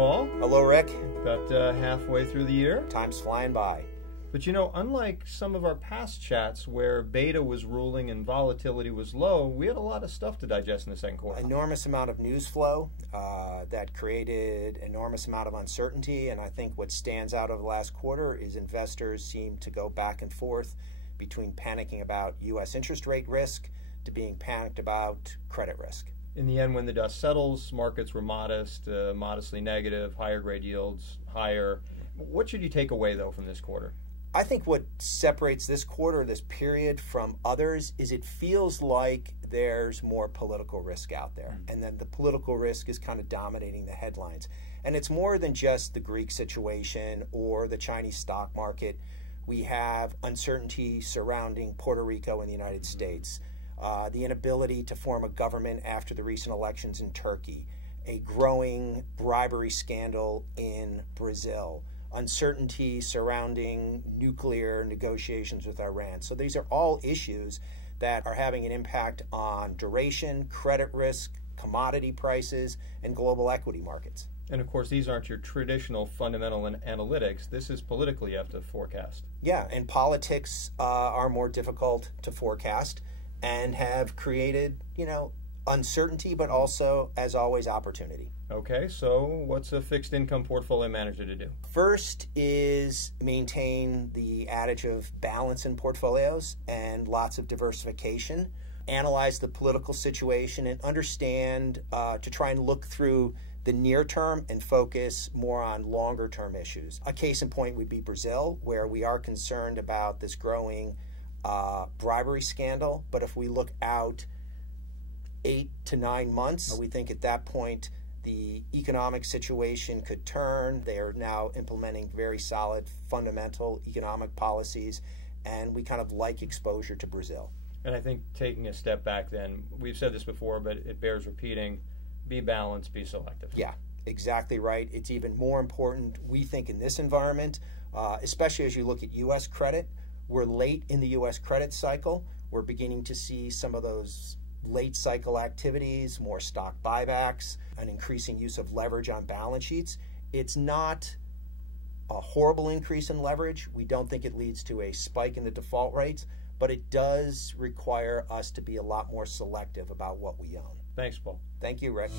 Paul. Hello, Rick. About halfway through the year. Time's flying by. But you know, unlike some of our past chats where beta was ruling and volatility was low, we had a lot of stuff to digest in the second quarter. Enormous amount of news flow that created enormous amount of uncertainty. And I think what stands out over the last quarter is investors seem to go back and forth between panicking about U.S. interest rate risk to being panicked about credit risk. In the end, when the dust settles, markets were modest, modestly negative, higher grade yields, higher. What should you take away, though, from this quarter? I think what separates this quarter, this period, from others is it feels like there's more political risk out there. And then the political risk is kind of dominating the headlines. And it's more than just the Greek situation or the Chinese stock market. We have uncertainty surrounding Puerto Rico and the United States, the inability to form a government after the recent elections in Turkey, a growing bribery scandal in Brazil, uncertainty surrounding nuclear negotiations with Iran. So these are all issues that are having an impact on duration, credit risk, commodity prices, and global equity markets. And of course, these aren't your traditional fundamental analytics. This is political you have to forecast. Yeah, and politics are more difficult to forecast and have created, uncertainty, but also, as always, opportunity. Okay, so what's a fixed income portfolio manager to do? First is maintain the adage of balance in portfolios and lots of diversification. Analyze the political situation and understand to try and look through the near term and focus more on longer term issues. A case in point would be Brazil, where we are concerned about this growing bribery scandal. But if we look out 8 to 9 months, we think at that point the economic situation could turn. They are now implementing very solid fundamental economic policies, and we kind of like exposure to Brazil. And I think taking a step back then, we've said this before, but it bears repeating, be balanced, be selective. Yeah, exactly right. It's even more important, we think, in this environment, especially as you look at U.S. credit. We're late in the U.S. credit cycle. We're beginning to see some of those late cycle activities, more stock buybacks, an increasing use of leverage on balance sheets. It's not a horrible increase in leverage. We don't think it leads to a spike in the default rates, but it does require us to be a lot more selective about what we own. Thanks, Paul. Thank you, Rick.